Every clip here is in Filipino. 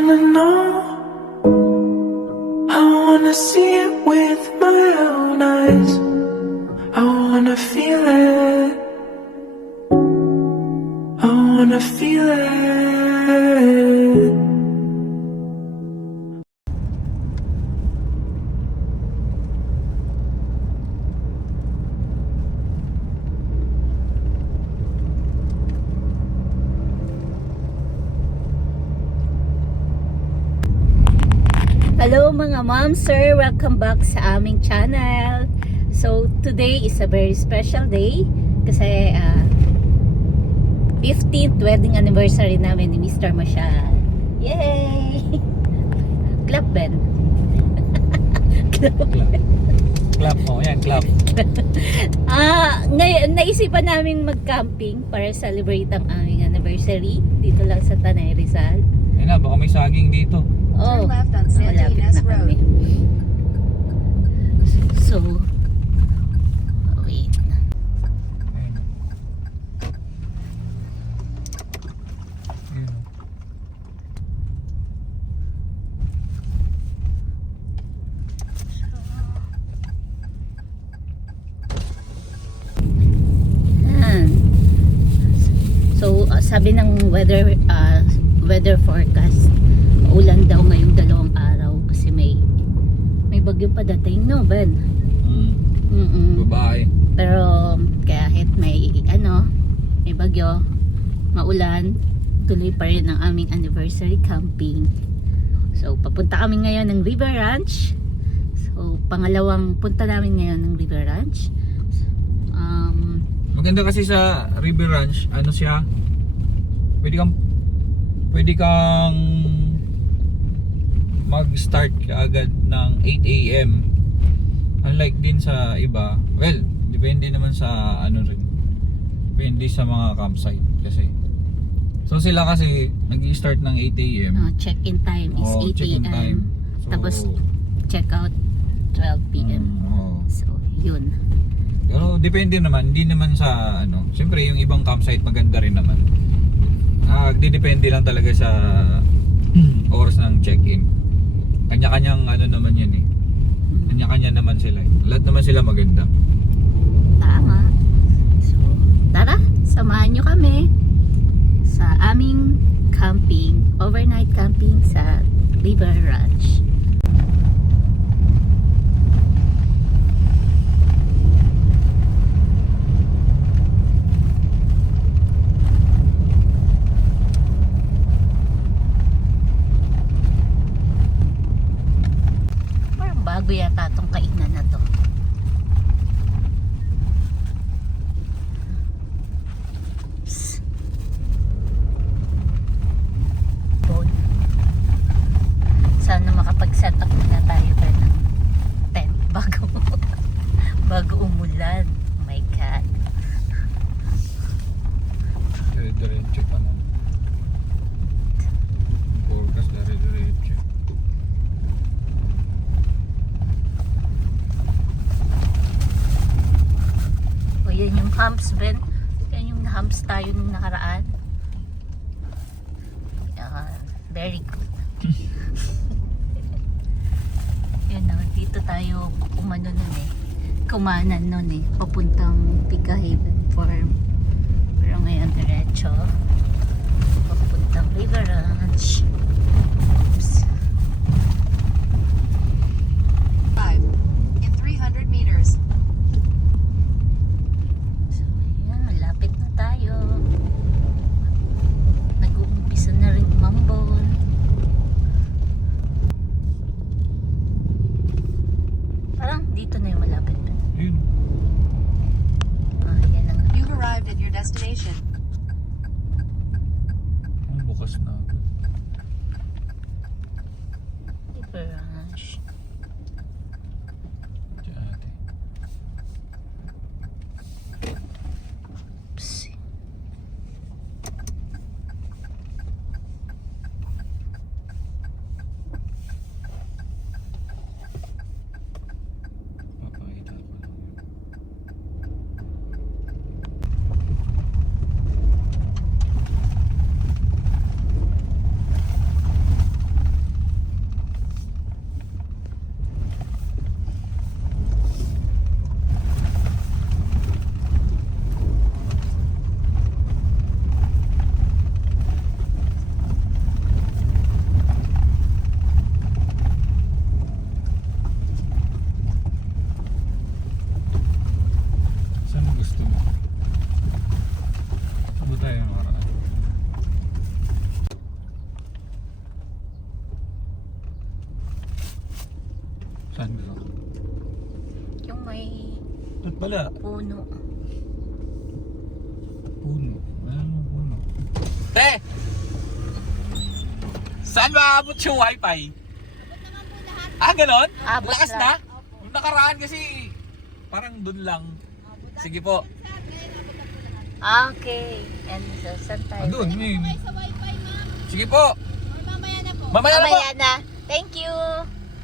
wanna know, I wanna see it with my own eyes. I wanna feel it, I wanna feel it. Hello mga mom, sir! Welcome back sa aming channel. So today is a very special day kasi 15th wedding anniversary namin ni Mr. Mashal. Yay! Clap, Ben. Clap mo, yan, clap. Ngayon, naisipan namin mag-camping para celebrate ang aming anniversary dito lang sa Tanay Rizal. Yan na, baka may saging dito. Oh, malapit na kami. So, wait. Ayun. Ayun. Yan. So, sabi ng weather forecast, ulan daw ngayong 2 araw kasi may bagyong padating, no, Ben? Babae. Pero kahit may may bagyo, maulan, tuloy pa rin ang aming anniversary camping. So papunta kami ngayon ng River Ranch. So pangalawang punta namin ngayon ng River Ranch. Maganda kasi sa River Ranch, ano siya? Pwede kang mag-start agad ng 8 AM. Unlike din sa iba, well, depende naman sa depende sa mga campsite kasi. So sila kasi nag-i-start ng 8 AM. Check-in time is 8 check-in AM. time. So, Tapos check-out 12 PM. So, yun. Pero depende naman, hindi naman sa siyempre yung ibang campsite maganda rin naman. Depende lang talaga sa oras ng check-in. Kanya-kanyang naman yan eh. Kanya-kanya naman sila eh. Lahat naman sila maganda. Tama. So, tara, samahan nyo kami sa aming camping, overnight camping sa River Ranch. Bago yata itong kainan na to. Sana makapag-set up na tayo ba ng tent bago umulan. Oh my God. Dire-diretso pa na. Forecast dire-diretso. Yan yung humps, Ben. Yan yung humps tayo nung nakaraan. Very good. Yan na, dito tayo kumanan nun eh. Papuntang Pika Haven Farm. Pero ngayon diretso. Papuntang River Ranch. Oops. 5 in 300 meters. Malapit na tayo. Nag-uumpisa na rin umambon. Parang dito na yung malapit. Yun. Yan ang You've arrived at your destination. Ang bukas na. River Ranch. Diyan ate. Oops. Papakita ko lang yun. Saan ba? Yung may Ba't pala? puno. Puno. Ano puno? Te! Saan maabot yung wifi? Ah, ganon? Abot Lakas lang. na? Yung nakaraan kasi parang dun lang. Sige po. Okay. And so, saan tayo? Doon, eh. Sige po. Mamaya na po. Mamaya na. Thank you.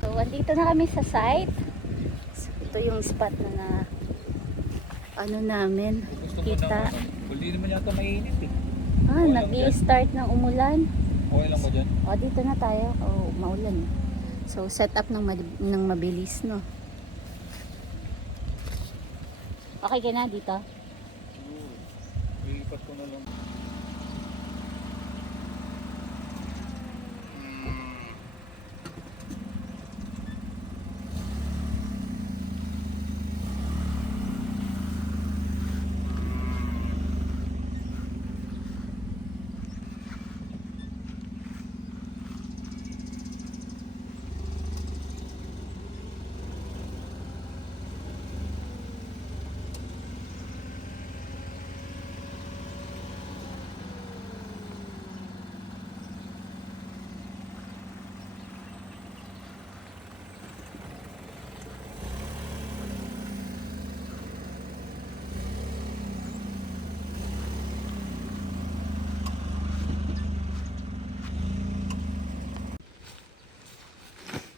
So, andito na kami sa site. So, ito yung spot na ano namin. Kita. Hindi naman yata mainit eh. Nag-i-start ng umulan. Okay lang ba dyan? Dito na tayo. Maulan. So, set up ng mabilis, no? Okay ka na dito? Lilipat ko na lang.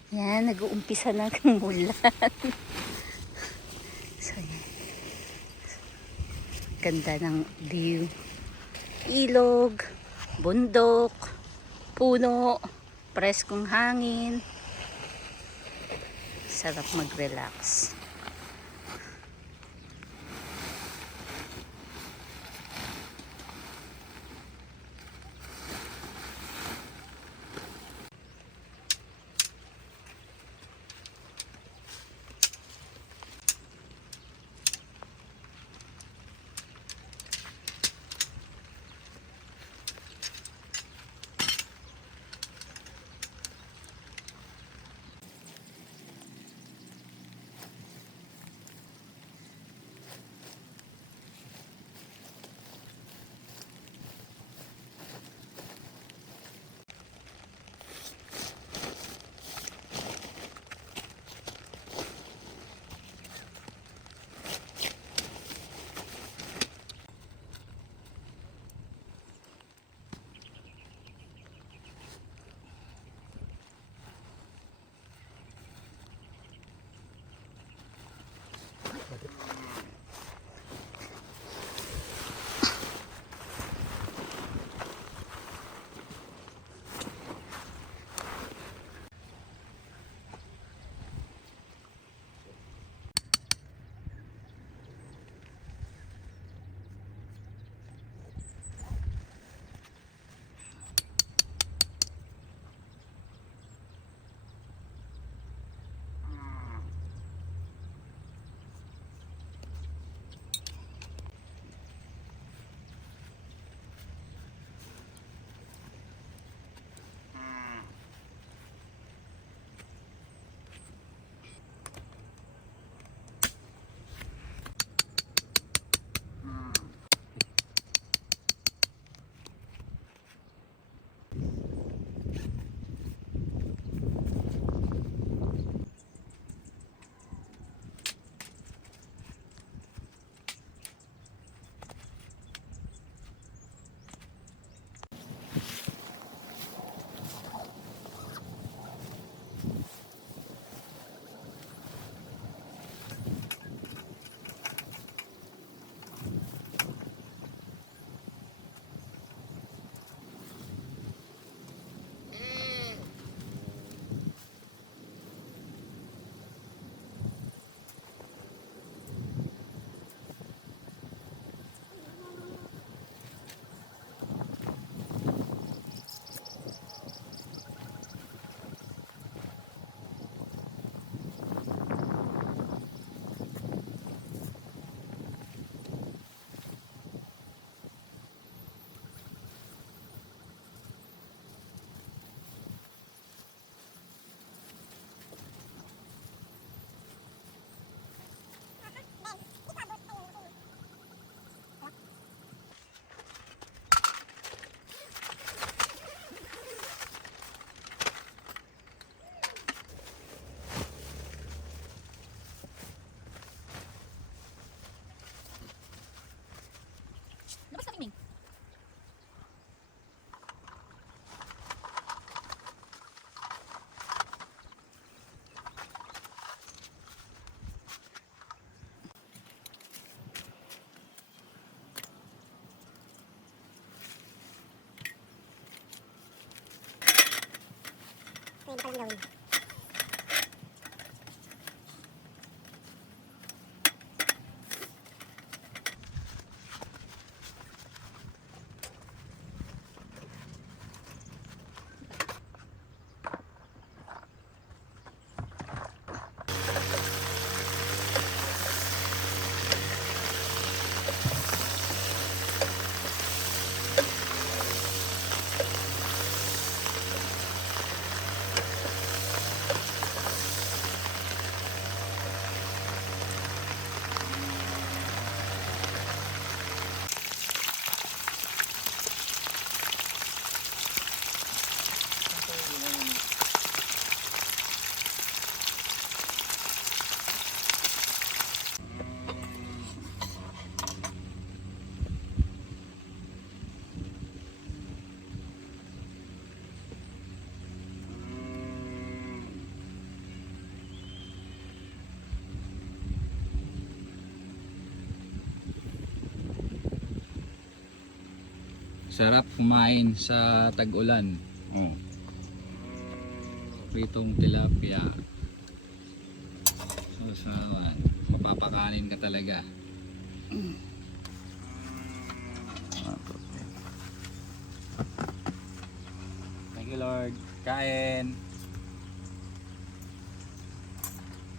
Yan, nag-uumpisa na ng ulan. So, yan. Ganda ng view. Ilog, bundok, puno, preskong hangin. Sarap mag-relax. Pwede palang gawin. Sarap kumain sa tag-ulan. Oh. Pritong tilapia. Sasawan. Mapapakanin ka talaga. Thank you Lord. Kain.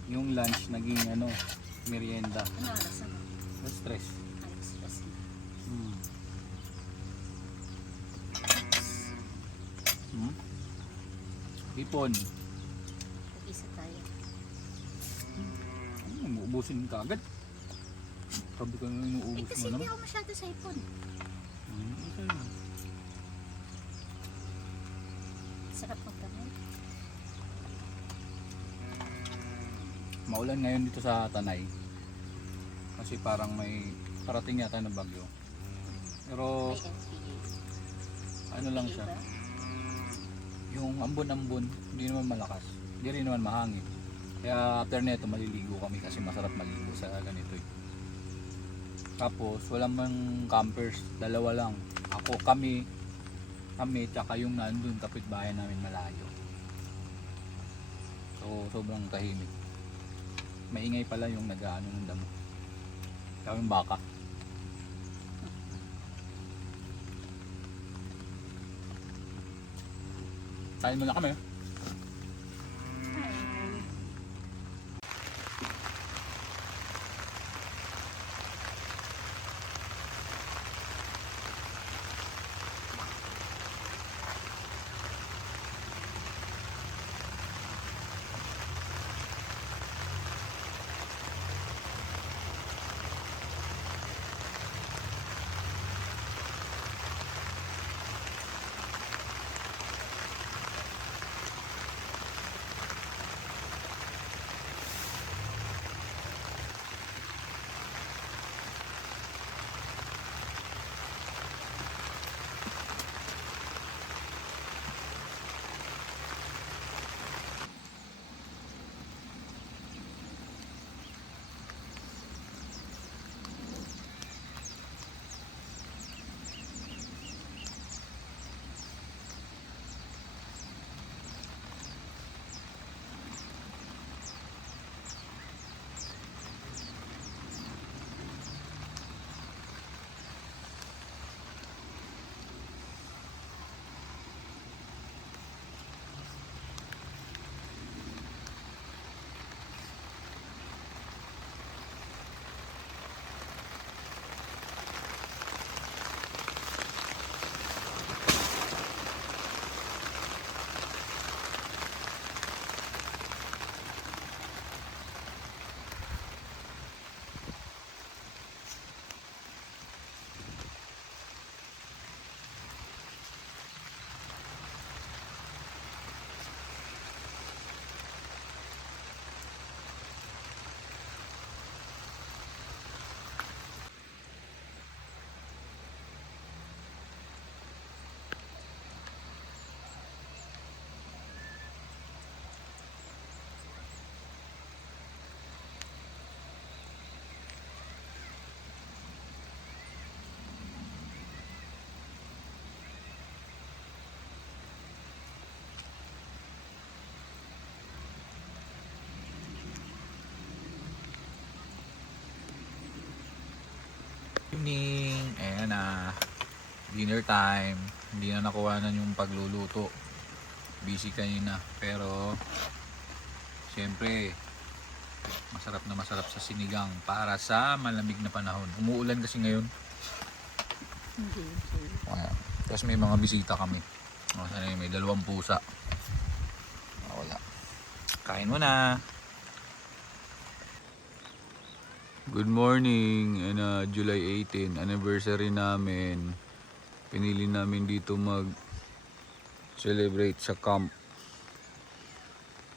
Yung lunch naging merienda. Ano oras na? Stress. Alas. Hipon. Isa tayo. Uubusin ka agad. Sabi ko na inuubos Kasi mo hindi naman. ako masyado sa ipon. Okay. Sarap magkamay. Maulan ngayon dito sa Tanay. Kasi parang may parating yata ng bagyo. Pero May NPA. ano lang siya. Yung ambon-ambon, hindi naman malakas. Hindi rin naman mahangin. Kaya after nito maliligo kami kasi masarap maligo sa ganito eh. Tapos wala mang campers, dalawa lang. Kami tsaka yung nandun kapitbahay namin malayo. So sobrang tahimik. Maingay pala yung nag-aano ng damo. Tsaka yung baka. Kain muna kami. evening. Ayan na. Dinner time. Hindi na nakuhanan yung pagluluto. Busy kanina. Pero, siyempre, masarap na masarap sa sinigang para sa malamig na panahon. Umuulan kasi ngayon. Ayan. Tapos may mga bisita kami. O, sana may 2 pusa. Wala. Kain mo na. Good morning, July 18, anniversary namin. Pinili namin dito mag-celebrate sa camp.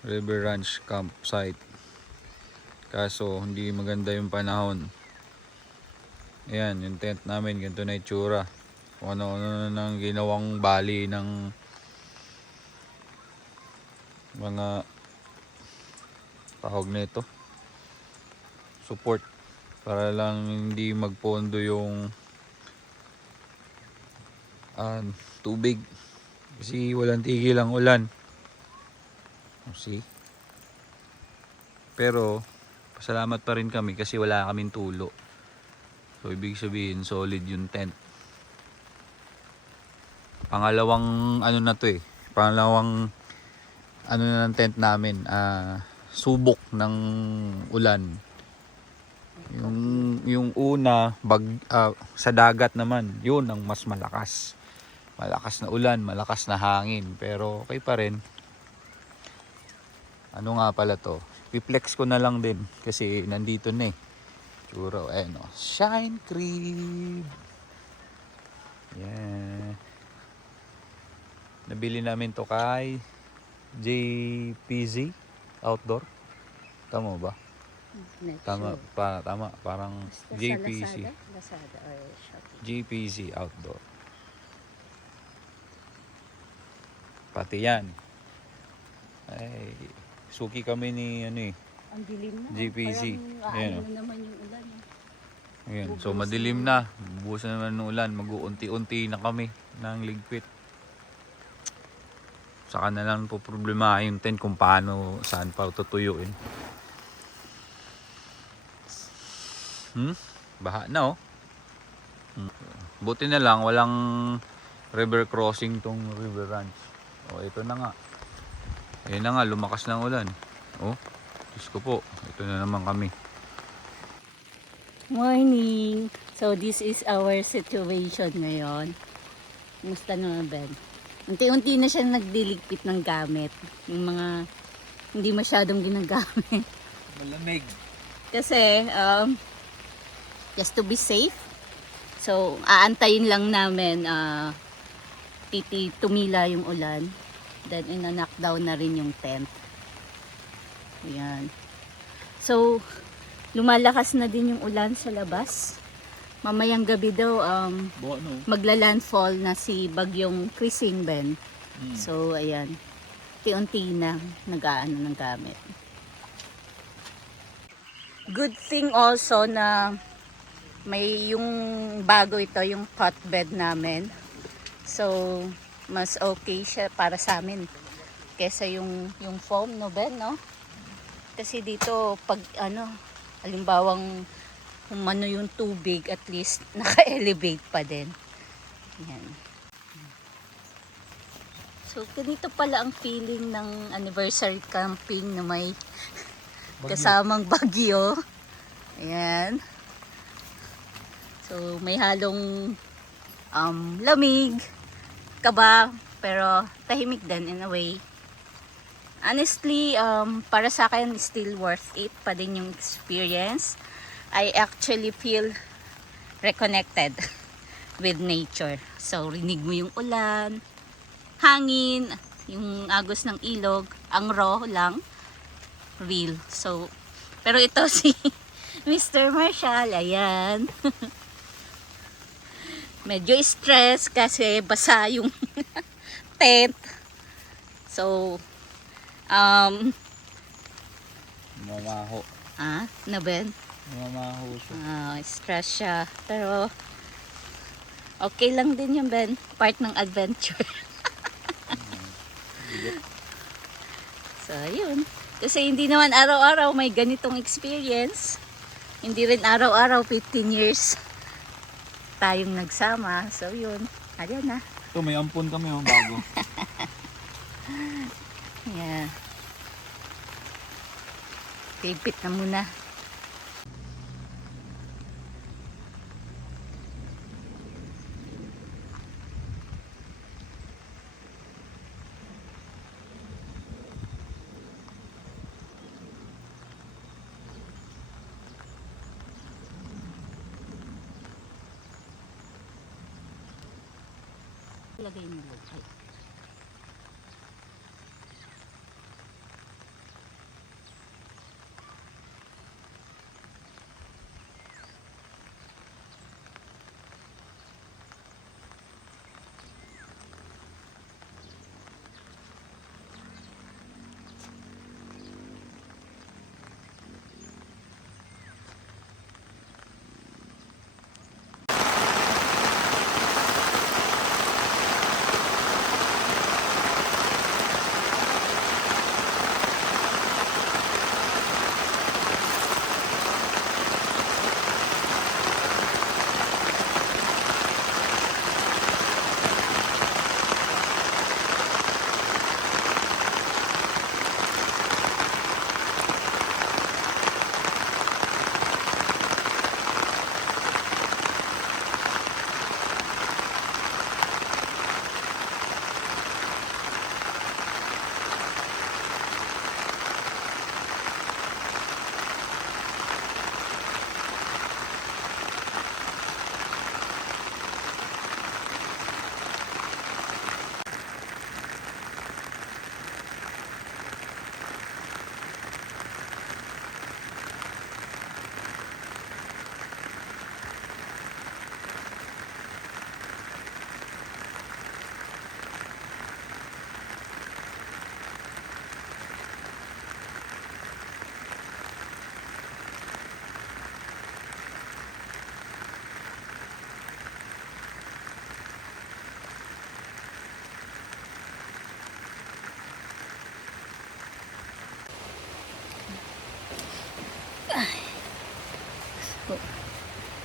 River Ranch campsite. Kaso hindi maganda yung panahon. Ayan, yung tent namin, ganito na itsura. Kung ano-ano na nang ginawang bali ng mga tawag nito. Support. Para lang hindi magpondo yung tubig. Kasi walang tigil ang ulan. See? Pero pasalamat pa rin kami kasi wala kaming tulo. So ibig sabihin solid yung tent. Pangalawang ano na to eh. Pangalawang ano na ng tent namin. Subok ng ulan. Yung una sa dagat naman, yun ang mas malakas. Malakas na ulan, malakas na hangin, pero okay pa rin. Ano nga pala to? I-flex ko na lang din kasi nandito na eh. Churro, Shine Crib. Yeah. Nabili namin to kay JPZ Outdoor. Tama ba? Tama, parang JPZ. Lazada or Shopee. JPZ Outdoor. Pati yan. Ay, suki kami ni Ang dilim na. JPZ. Parang Ayan, na naman yung ulan. Ayan. So madilim na. Bubuhos na naman ng ulan. Mag-uunti-unti na kami ng ligpit. Saka na lang po problema yung tent kung paano, saan pa tutuyuin. Baha na Buti na lang walang river crossing tong River Ranch. Ito na nga. Ayun na nga, lumakas ng ulan. Diyos ko po, ito na naman kami. Morning! So this is our situation ngayon. Kumusta naman, Ben? Unti-unti na siya nagdiligpit ng gamit. Yung mga hindi masyadong ginagamit. Malamig. Kasi, just to be safe. So, aantayin lang namin tumila yung ulan. Then, ina-knock down na rin yung tent. Ayan. So, lumalakas na din yung ulan sa labas. Mamayang gabi daw, magla-landfall na si Bagyong Krising, Ben. So, ayan. Unti-unti na nag-aano ng gamit. Good thing also na may yung bago ito, yung cot bed namin. So, mas okay siya para sa amin kesa yung foam, no, Ben, no? Kasi dito, pag halimbawang humano yung tubig, at least naka-elevate pa din. Yan. So, ganito pala ang feeling ng anniversary camping na may kasamang bagyo. Ayan. So, may halong lamig, kaba, pero tahimik din in a way. Honestly, para sa akin, still worth it pa din yung experience. I actually feel reconnected with nature. So, rinig mo yung ulan, hangin, yung agos ng ilog, ang raw lang, real. So, pero ito si Mr. Marshall, ayan. Medyo stress kasi basa yung tent. So, Mamaho. na Ben? Mamaho siya. Stress siya. Pero, okay lang din yung Ben. Part ng adventure. So, yun. Kasi hindi naman araw-araw may ganitong experience. Hindi rin araw-araw 15 years tayong nagsama. So yun, ayan na. Ito, may ampon kami bago. Yeah. Pipit na muna. Lagay mo lagay.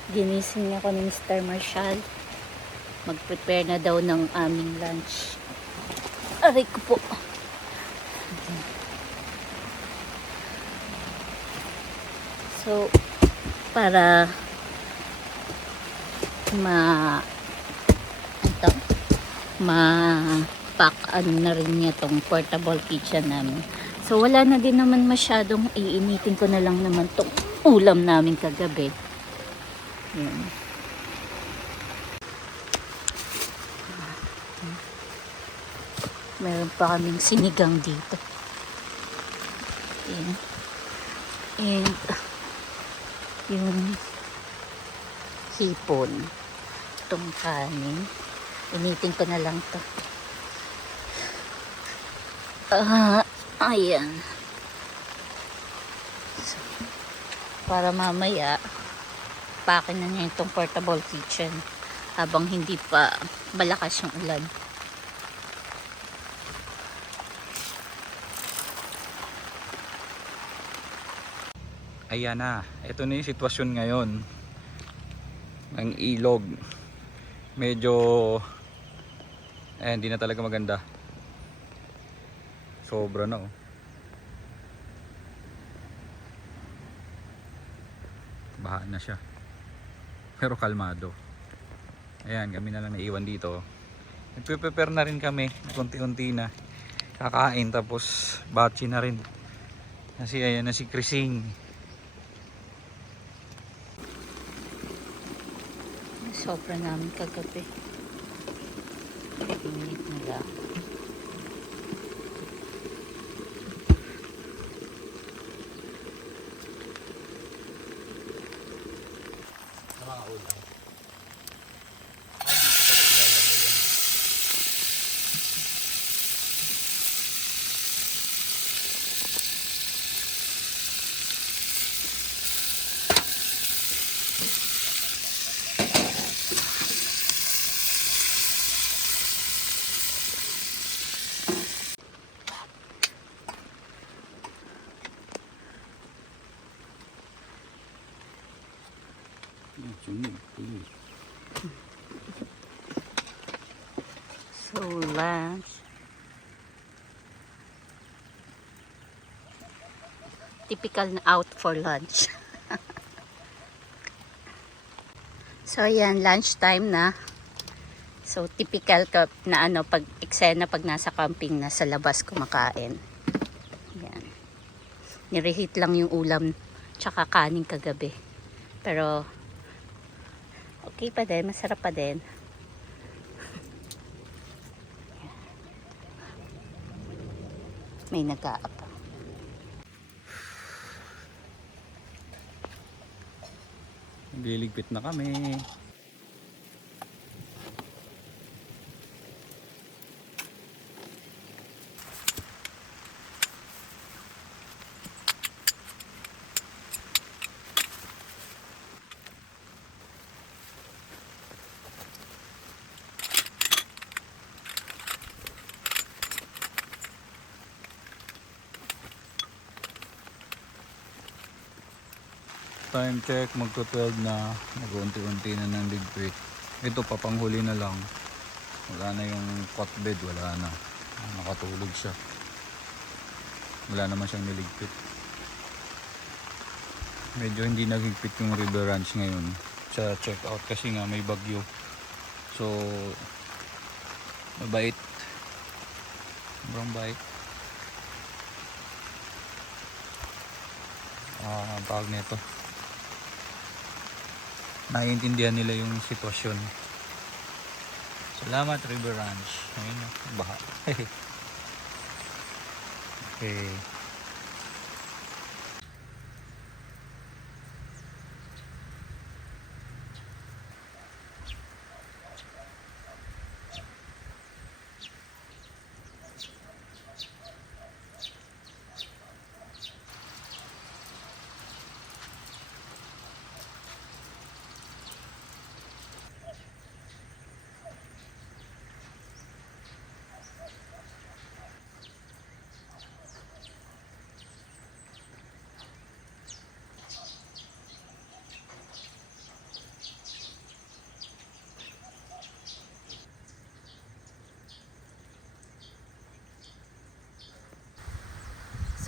Ginising ako ni Mr. Marshall. Mag-prepare na daw ng aming lunch. Aray ko po. So, para ma-pack ano na rin niya tong portable kitchen namin. So, wala na din naman masyadong iinitin ko na lang naman tong ulam namin kagabi. Yan. Meron pa kaming sinigang dito. Yan. And yung hipon, itong kanin, initin ko na lang to. Ayan. So, para mamaya pakin na niya itong portable kitchen habang hindi pa malakas yung ulan. Ayan na, ito na yung sitwasyon ngayon ng ilog. Medyo hindi na talaga maganda. Sobra na baha na siya, pero kalmado. Ayan, kami na lang naiwan dito. Nagpe-prepare na rin kami, konti-unti na kakain, tapos batchi na rin kasi ayan na si Krising. Sobra namin kagabi. Init nila. lunch. Typical na out for lunch. So ayan, lunch time na. So typical ka na ano, pag eksena pag nasa camping na sa labas kumakain. Ayan. Nireheat lang yung ulam tsaka kanin kagabi. Pero okay pa din, masarap pa din. May nag-aapa. Liligpit na kami. Time check, magto 12 na. Mag-unti-unti na ng ligpit. Ito papanghuli na lang. Wala na yung cot bed, wala na. Nakatulog siya. Wala naman siyang niligpit. Medyo hindi nagigpit yung River Ranch ngayon sa check out kasi nga may bagyo. So mabait. Sobrang bait. Tawag nito. Naiintindihan nila yung sitwasyon. Salamat River Ranch. Ayun na, baha. Okay.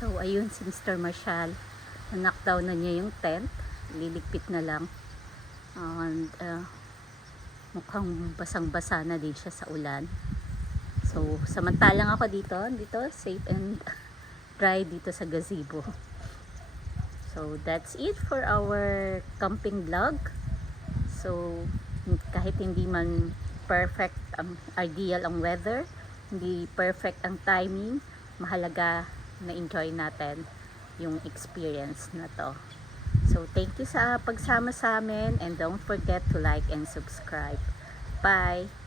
So ayun si Mr. Marshall, knockdown na niya yung tent, liligpit na lang. And mukhang basang-basa na din siya sa ulan. So samantalang ako dito safe and dry dito sa gazebo. So that's it for our camping vlog. So kahit hindi man perfect ang ideal ang weather, hindi perfect ang timing, mahalaga na enjoy natin yung experience na to. So thank you sa pagsama sa amin and don't forget to like and subscribe. Bye!